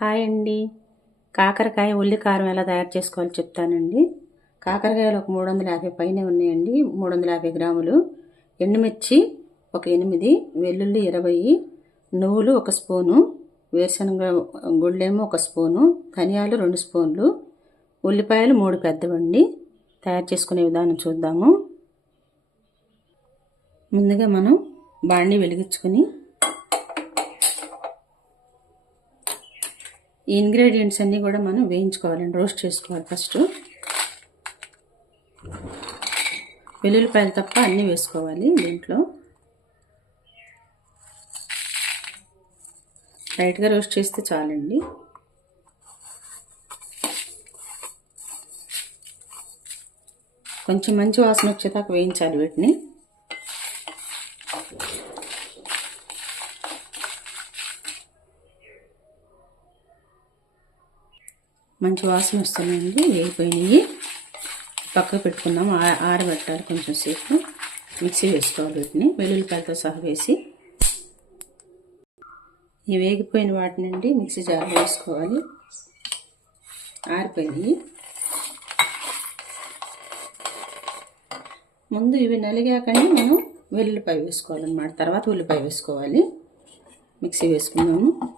Hi అండి. కాకరకాయ ఉల్లి కారం ఎలా తయారు చేసుకోవాలో చెప్తానండి. కాకరకాయలు ఒక మూడు వందల యాభై పైనే ఉన్నాయండి. మూడు వందల యాభై గ్రాములు. ఎండుమిర్చి ఒక ఎనిమిది వెల్లుల్లి ఇరవై నువ్వులు ఒక స్పూను వేరుశనగ గుళ్ళేమో ఒక స్పూను ధనియాలు రెండు స్పూన్లు ఉల్లిపాయలు మూడు పెద్దవండి. తయారు చేసుకునే విధానం చూద్దాము. ముందుగా మనం బాండి వెలిగించుకొని ఈ ఇంగ్రీడియంట్స్ అన్నీ కూడా మనం వేయించుకోవాలండి రోస్ట్ చేసుకోవాలి ఫస్ట్ వెల్లుల్లిపాయలు తప్ప అన్నీ వేసుకోవాలి దీంట్లో. లైట్గా రోస్ట్ చేస్తే చాలండి. కొంచెం మంచి వాసన వచ్చేదాకా వేయించాలి వీటిని. మంచి వాసన వస్తున్నాయండి వేగిపోయినాయి. పక్కకు పెట్టుకుందాం. ఆ- ఆరబెట్టాలి కొంచెం సేపు. మిక్సీ వేసుకోవాలి వీటిని. వెల్లుల్లిపాయలతో సహా వేసి. ఈ వేగిపోయిన వాటినండి మిక్సీ జార్లో వేసుకోవాలి. ఆరిపోయినాయి. ముందు ఇవి నలిగాకనే మనం వెల్లుల్లిపాయ వేసుకోవాలన్నమాట. తర్వాత ఉల్లిపాయ వేసుకోవాలి. మిక్సీ వేసుకుందాము.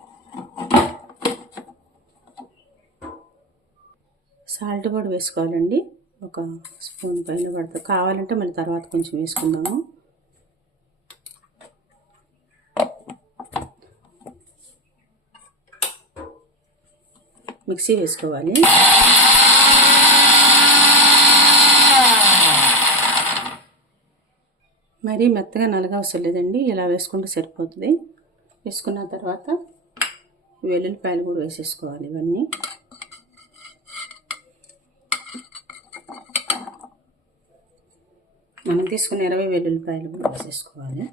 సాల్ట్ కూడా వేసుకోవాలండి. ఒక స్పూన్ పైన పడుతుంది కావాలంటే మళ్ళీ తర్వాత కొంచెం వేసుకుందాము. మిక్సీ వేసుకోవాలి. మరీ మెత్తగా నలగా అవసరం లేదండి. ఇలా వేసుకుంటే సరిపోతుంది. వేసుకున్న తర్వాత వెల్లుల్లిపాయలు కూడా వేసేసుకోవాలి ఇవన్నీ. మనం తీసుకున్న ఇరవై వెల్లుల్లిపాయలు కూడా వేసేసుకోవాలి.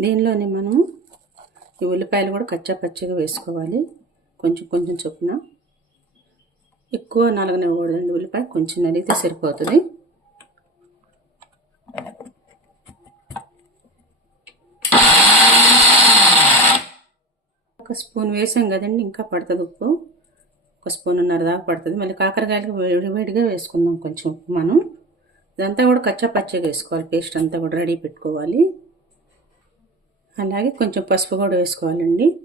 దీనిలోనే మనము ఈ ఉల్లిపాయలు కూడా కచ్చా పచ్చిగా వేసుకోవాలి. కొంచెం కొంచెం చొప్పున. ఎక్కువ నలగనివ్వకూడదండి ఉల్లిపాయ కొంచెం నలిగితే సరిపోతుంది. ఒక స్పూన్ వేసాం కదండి ఇంకా పడుతుంది ఉప్పు. ఒక స్పూన్ ఉన్నర దాకా పడుతుంది. మళ్ళీ కాకరకాయలకు వేడి వేడిగా వేసుకుందాం కొంచెం ఉప్పు మనం. ఇదంతా కూడా కచ్చా పచ్చగా వేసుకోవాలి. పేస్ట్ అంతా కూడా రెడీ పెట్టుకోవాలి. అలాగే కొంచెం పసుపు కూడా వేసుకోవాలండి.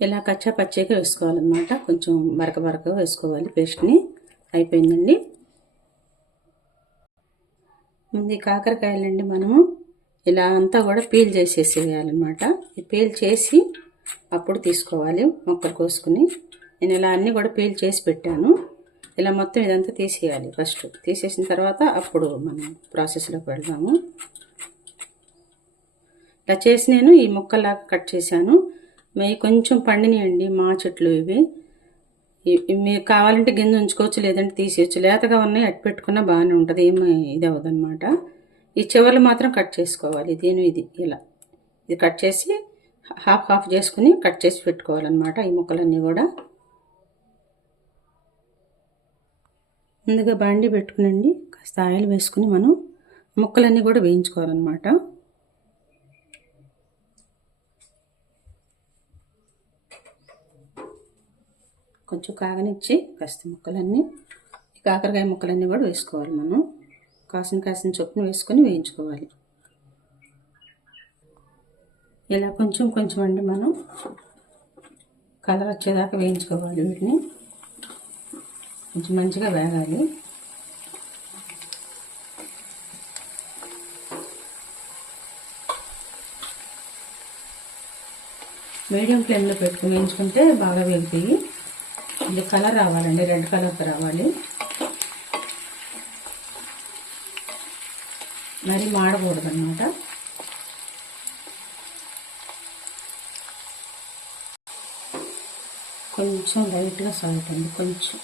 ఇలా కచ్చా పచ్చగా వేసుకోవాలన్నమాట. కొంచెం బరక బరకగా వేసుకోవాలి పేస్ట్ని. అయిపోయిందండి. ముందు కాకరకాయలండి మనము ఇలా అంతా కూడా పీల్ చేసేసేయాలన్నమాట. ఈ పీల్ చేసి అప్పుడు తీసుకోవాలి మొక్కలు కోసుకుని. నేను ఇలా అన్నీ కూడా పీల్ చేసి పెట్టాను. ఇలా మొత్తం ఇదంతా తీసేయాలి ఫస్ట్. తీసేసిన తర్వాత అప్పుడు మనం ప్రాసెస్లోకి వెళ్దాము. ఇలా చేసి నేను ఈ ముక్కలాగా కట్ చేశాను. మీ కొంచెం పండినాయండి మా చెట్లు ఇవి. ఇవి మీకు కావాలంటే గింజ ఉంచుకోవచ్చు లేదంటే తీసేయచ్చు. లేతగా ఉన్నాయి అట్టు పెట్టుకున్నా బాగానే ఉంటుంది ఏమి ఇది అవ్వదన్నమాట. ఈ చివర్లు మాత్రం కట్ చేసుకోవాలి. దీని ఇది. ఇలా. ఇది కట్ చేసి హాఫ్ హాఫ్ చేసుకుని కట్ చేసి పెట్టుకోవాలన్నమాట ఈ ముక్కలన్నీ కూడా. ముందుగా బండి పెట్టుకునండి. కాస్త ఆయిల్ వేసుకుని మనం ముక్కలన్నీ కూడా వేయించుకోవాలన్నమాట. కొంచెం కాగనిచ్చి కాస్త ముక్కలన్నీ ఈ కాకరకాయ ముక్కలన్నీ కూడా వేసుకోవాలి మనం. కాసిన కాసిన చొప్పున వేసుకొని వేయించుకోవాలి. ఇలా కొంచెం కొంచెం అండి మనం కలర్ వచ్చేదాకా వేయించుకోవాలి వీటిని. కొంచెం మంచిగా వేగాలి. మీడియం ఫ్లేమ్లో పెట్టుకుని వేయించుకుంటే బాగా వేగుతాయి. ఇది కలర్ రావాలండి రెడ్ కలర్ రావాలి. మరి మాడకూడదు అనమాట కొంచెం లైట్గా సాల్ట్ అండి కొంచెం.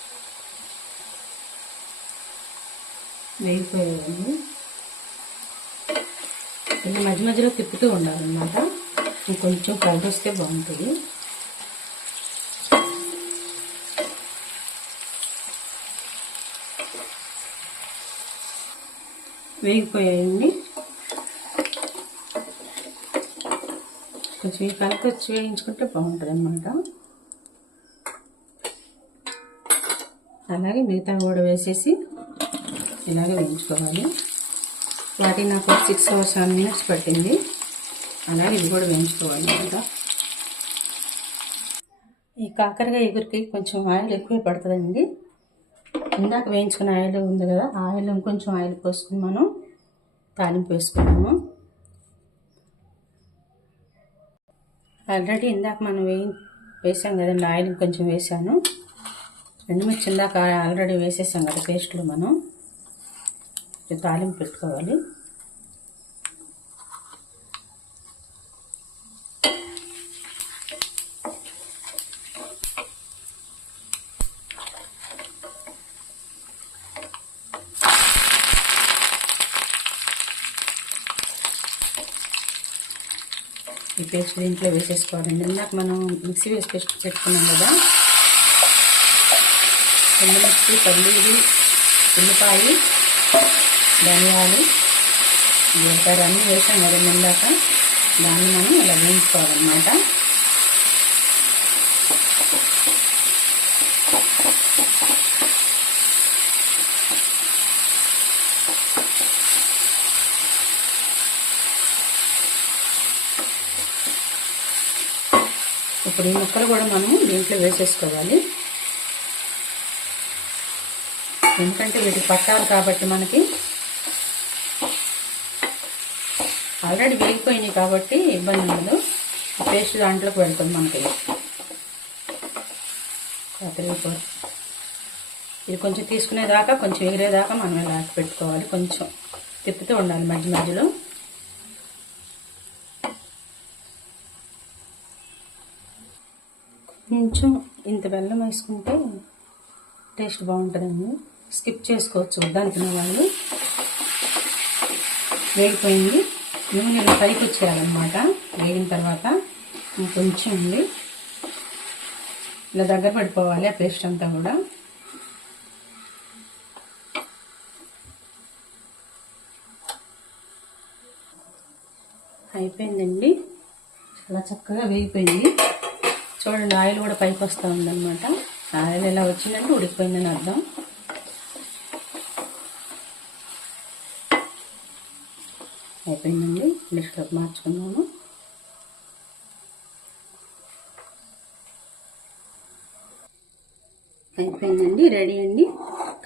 వేగిపోయేవాళ్ళు. ఇది మధ్య మధ్యలో తిప్పుతూ ఉండాలన్నమాట. ఇంకొంచెం కలర్ వస్తే బాగుంటుంది. వేగిపోయాయండి. కొంచెం ఈ కలర్ వచ్చి వేయించుకుంటే బాగుంటుంది అన్నమాట అలాగే మిగతా కూడా వేసేసి ఇలాగే వేయించుకోవాలి. వాటికి నాకు సిక్స్ అవర్స్ సెవెన్ మినిట్స్ పట్టింది. అలాగే ఇది కూడా వేయించుకోవాలి అనమాట ఈ కాకరకాయ ఎగురికి కొంచెం ఆయిల్ ఎక్కువ పడుతుందండి. ఇందాక వేయించుకున్న ఆయిల్ ఉంది కదా ఆయిల్ ఇంకొంచెం ఆయిల్ పోసుకుని మనం తాలింపు వేసుకున్నాము ఆల్రెడీ ఇందాక మనం వేయి వేసాం కదండి ఆయిల్ కొంచెం వేసాను. ఎండుమిర్చి ఇందాక ఆల్రెడీ వేసేసాం కదా పేస్ట్లో మనం. తాలింపు పెట్టుకోవాలి. ఈ పేస్ట్ దీంట్లో వేసేసుకోవాలండి. ఇందాక మనం మిక్సీ వేసి పేస్ట్ పెట్టుకున్నాం కదా. ఎండుమిర్చి పల్లీలు ఉల్లిపాయ ధనియాలు జీలకర్ర అన్నీ వేసాం కదా ఇందాక. దాన్ని మనం ఇలా వేయించుకోవాలన్నమాట. ఇప్పుడు ఈ ముక్కలు కూడా మనం దీంట్లో వేసేసుకోవాలి. ఎందుకంటే వీటికి పట్టాలి కాబట్టి మనకి ఆల్రెడీ వేగిపోయినాయి కాబట్టి ఇబ్బంది ఉండదు. పేస్ట్ దాంట్లోకి వెళ్తుంది మనకి. ఇది కొంచెం తీసుకునేదాకా కొంచెం ఎగిరేదాకా మనం ఇలా పెట్టుకోవాలి. కొంచెం తిప్పుతూ ఉండాలి మధ్య మధ్యలో. కొంచెం ఇంత బెల్లం వేసుకుంటే టేస్ట్ బాగుంటుందండి. స్కిప్ చేసుకోవచ్చు వద్దంటున్న వాళ్ళు. వేగిపోయింది. నూనె పైకి వచ్చేయాలన్నమాట. వేగిన తర్వాత కొంచెం ఉంది ఇలా దగ్గర పడిపోవాలి ఆ పేస్ట్ అంతా కూడా. అయిపోయిందండి. చాలా చక్కగా వేగిపోయింది. చూడండి ఆయిల్ కూడా పైకి వస్తూ ఉందన్నమాట. ఆయిల్ ఎలా వచ్చిందంటే ఉడికిపోయిందని అర్థం. అయిపోయిందండి. డిష్లోకి మార్చుకున్నాము అయిపోయిందండి. రెడీ అండి.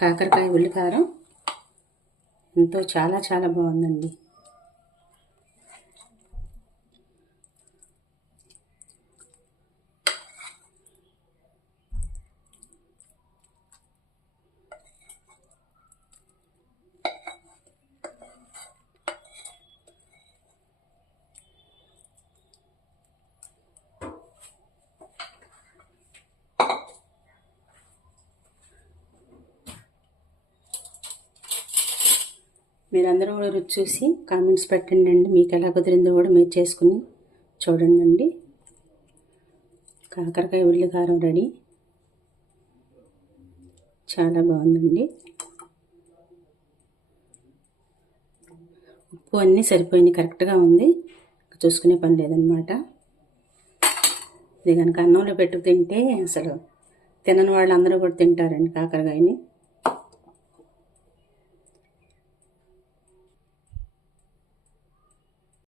కాకరకాయ ఉల్లికారం. ఎంతో చాలా చాలా బాగుందండి. మీరందరూ కూడా రుచి చూసి కామెంట్స్ పెట్టండి అండి. మీకు ఎలా కుదిరిందో కూడా మీరు చేసుకుని చూడండి అండి. కాకరకాయ ఉల్లికారం రెడీ. చాలా బాగుందండి. ఉప్పు అన్నీ సరిపోయినాయి. కరెక్ట్గా ఉంది. చూసుకునే పని లేదనమాట ఇది కనుక అన్నంలో పెట్టు తింటే అసలు తినని వాళ్ళు అందరూ కూడా తింటారండి కాకరకాయని.